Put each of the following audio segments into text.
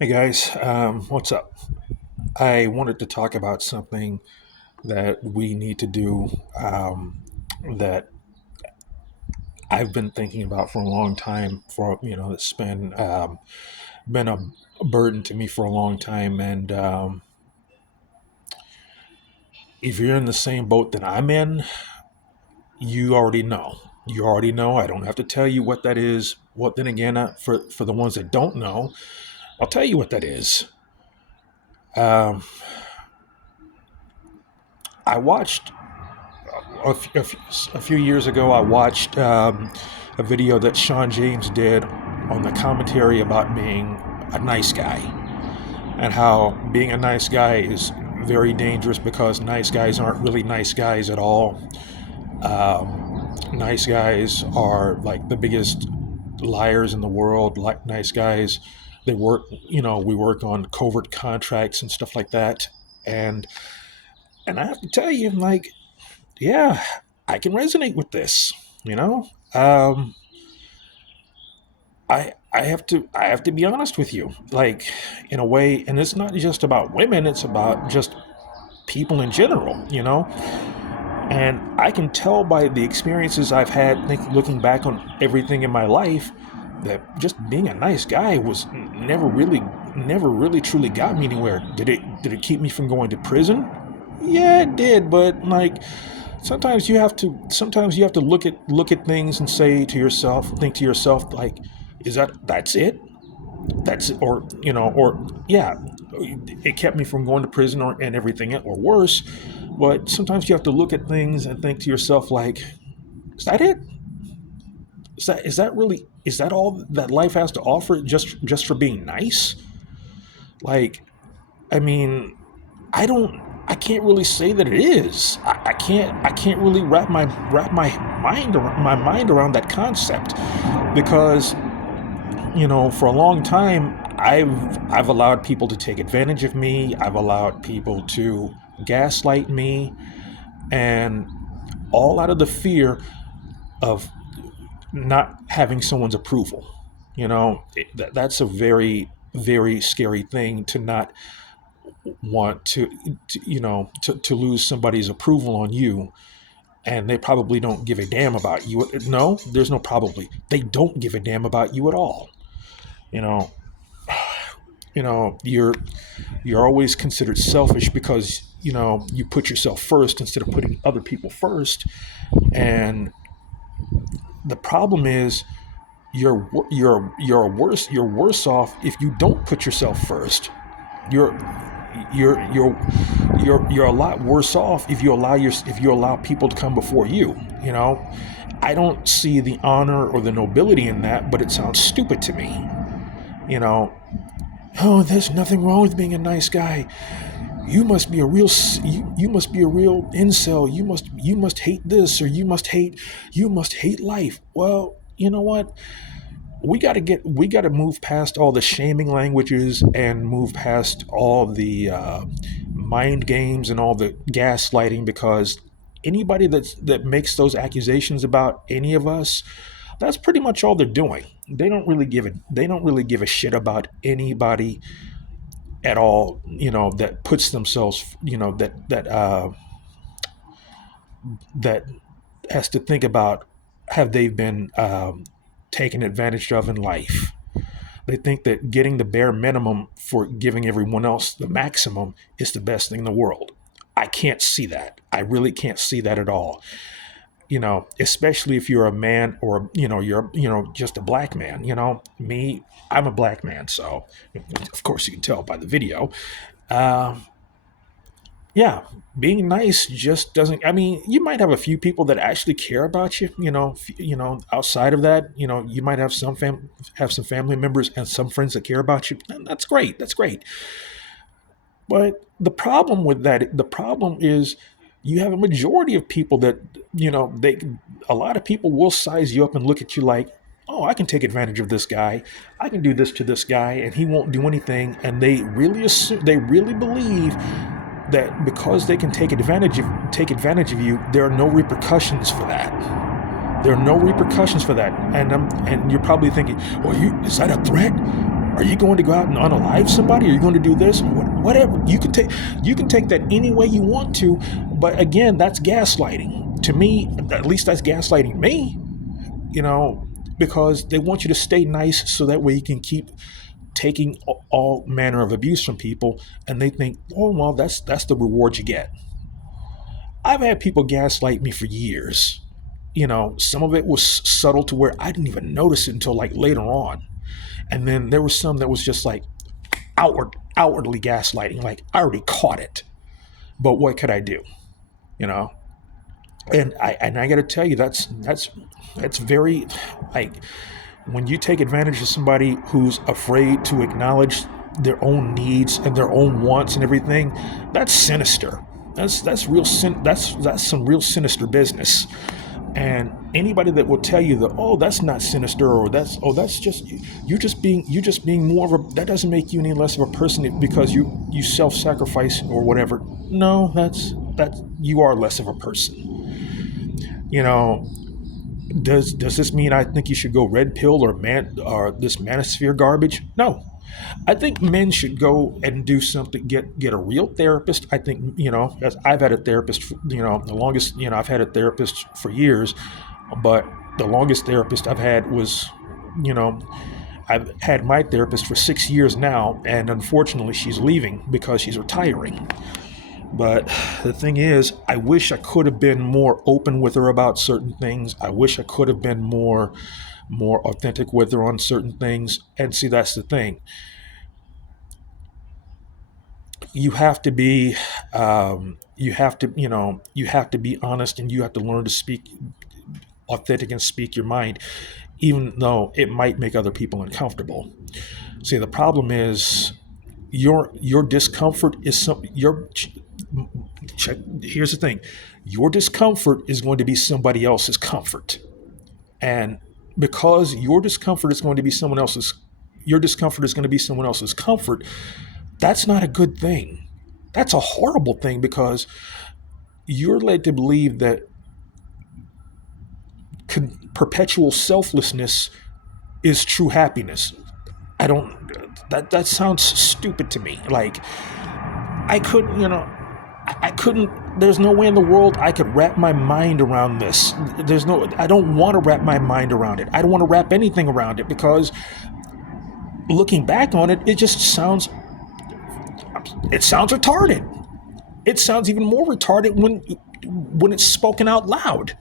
Hey guys, what's up? I wanted to talk about something that we need to do that I've been thinking about for a long time. It's been a burden to me for a long time. And if you're in the same boat that I'm in, you already know. You already know. I don't have to tell you what that is. What then again, for the ones that don't know, I'll tell you what that is. Um, I watched a few years ago, I watched a video that Sean James did on the commentary about being a nice guy and how being a nice guy is very dangerous because nice guys aren't really nice guys at all. Nice guys are like the biggest liars in the world. Like nice guys, we work on covert contracts and stuff like that. And and I have to tell you, like, yeah, I can resonate with this. You know, um, I have to be honest with you, like in a way, and it's not just about women; it's about just people in general. And I can tell by the experiences I've had, looking back on everything in my life, that just being a nice guy was never really truly got me anywhere. Did it keep me from going to prison? Yeah, it did, but like sometimes you have to look at things and think to yourself, like, that's it? That's it, or yeah, it kept me from going to prison and everything or worse. But sometimes you have to look at things and think to yourself, like, is that it? Is that all that life has to offer, just for being nice? Like, I mean, I can't really say that it is. I can't really wrap my mind around that concept, because for a long time I've allowed people to take advantage of me. I've allowed people to gaslight me, and all out of the fear of not having someone's approval. That's a very, very scary thing, to not want to lose somebody's approval on you, and they probably don't give a damn about you. No, there's no probably. They don't give a damn about you at all. You know, you're always considered selfish because you put yourself first instead of putting other people first. And the problem is, you're worse off if you don't put yourself first. You're you're you're you're a lot worse off if you allow people to come before you. I don't see the honor or the nobility in that, but it sounds stupid to me. You know, oh, there's nothing wrong with being a nice guy. You must be a real incel. You must hate this, or you must hate life. Well, you know what? We got to move past all the shaming languages and move past all the mind games and all the gaslighting, because anybody that makes those accusations about any of us, that's pretty much all they're doing. They don't really give a shit about anybody at all, that puts themselves, that has to think about, have they been taken advantage of in life. They think that getting the bare minimum for giving everyone else the maximum is the best thing in the world. I can't see that. I really can't see that at all. Especially if you're a man, or you're just a black man. Me, I'm a black man, so of course you can tell by the video. Um, yeah, being nice just doesn't. I mean, you might have a few people that actually care about you. Outside of that, you might have some family members and some friends that care about you. And that's great. That's great. But the problem is, you have a majority of people that, a lot of people will size you up and look at you like, oh, I can take advantage of this guy. I can do this to this guy, and he won't do anything. And they really believe that because they can take advantage of you, there are no repercussions for that. There are no repercussions for that. And you're probably thinking, well, is that a threat? Are you going to go out and unalive somebody? Are you going to do this? Whatever. You can take that any way you want to, but again, that's gaslighting. To me, at least that's gaslighting me, you know, because they want you to stay nice so that way you can keep taking all manner of abuse from people, and they think, oh well, that's the reward you get. I've had people gaslight me for years. You know, some of it was subtle to where I didn't even notice it until like later on. And then there was some that was just like outwardly gaslighting, like I already caught it. But what could I do? You know? And I got to tell you, that's very, like, when you take advantage of somebody who's afraid to acknowledge their own needs and their own wants and everything, that's sinister. That's real that's some real sinister business. And anybody that will tell you that, oh, that's not sinister, or that's just you're just being more of a, that doesn't make you any less of a person because you self-sacrifice or whatever. No, that you are less of a person. You know, does this mean I think you should go red pill or this manosphere garbage? No. I think men should go and do something, get a real therapist. I think, you know, as I've had a therapist, you know, the longest, you know, I've had a therapist for years, but the longest therapist I've had was, you know, I've had my therapist for 6 years now, and unfortunately she's leaving because she's retiring. But the thing is, I wish I could have been more open with her about certain things. I wish I could have been more authentic with her on certain things. And see, that's the thing. You have to be, you have to be honest, and you have to learn to speak authentic and speak your mind, even though it might make other people uncomfortable. See, the problem is your discomfort is here's the thing. Your discomfort is going to be somebody else's comfort. And because your discomfort is going to be someone else's comfort, that's not a good thing. That's a horrible thing, because you're led to believe that perpetual selflessness is true happiness. That sounds stupid to me. Like, I couldn't, there's no way in the world I could wrap my mind around this. I don't want to wrap my mind around it. I don't want to wrap anything around it, because looking back on it, it sounds retarded. It sounds even more retarded when it's spoken out loud.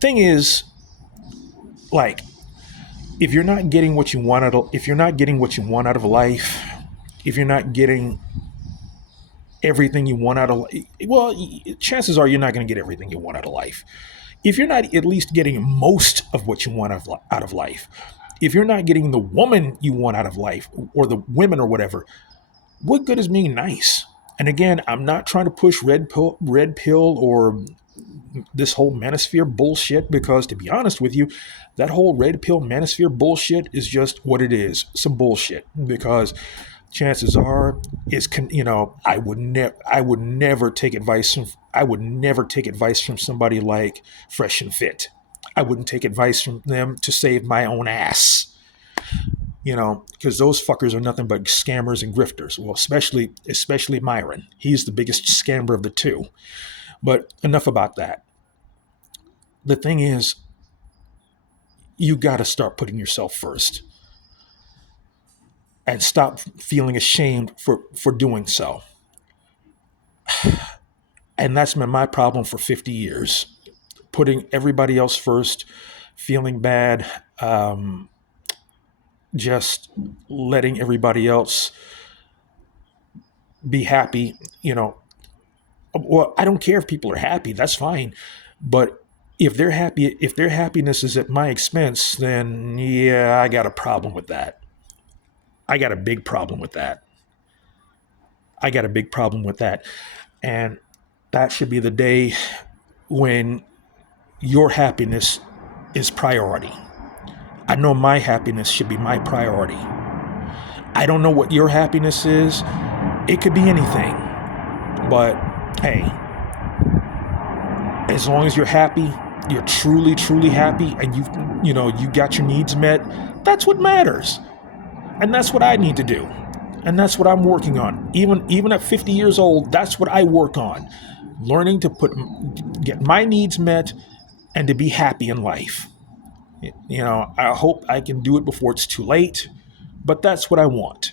Thing is, like, if you're not getting what you want out of life, if you're not getting everything you want out of life, well, chances are you're not going to get everything you want out of life. If you're not at least getting most of what you want out of life, if you're not getting the woman you want out of life, or the women or whatever, what good is being nice? And again, I'm not trying to push red pill or this whole manosphere bullshit, because to be honest with you, that whole red pill manosphere bullshit is just what it is, some bullshit. Because chances are, I would never take advice from somebody like Fresh and Fit. I wouldn't take advice from them to save my own ass. Because those fuckers are nothing but scammers and grifters. Well, especially Myron. He's the biggest scammer of the two. But enough about that. The thing is, you got to start putting yourself first, and stop feeling ashamed for doing so. And that's been my problem for 50 years. Putting everybody else first, feeling bad, just letting everybody else be happy. Well, I don't care if people are happy, that's fine. But if they're happy, if their happiness is at my expense, then yeah, I got a problem with that. I got a big problem with that. And that should be the day when your happiness is priority. I know my happiness should be my priority. I don't know what your happiness is. It could be anything. But hey, as long as you're happy, you're truly, truly happy, and you got your needs met, That's what matters. And that's what I need to do. And that's what I'm working on. Even at 50 years old, that's what I work on. Learning to get my needs met and to be happy in life. I hope I can do it before it's too late, but that's what I want.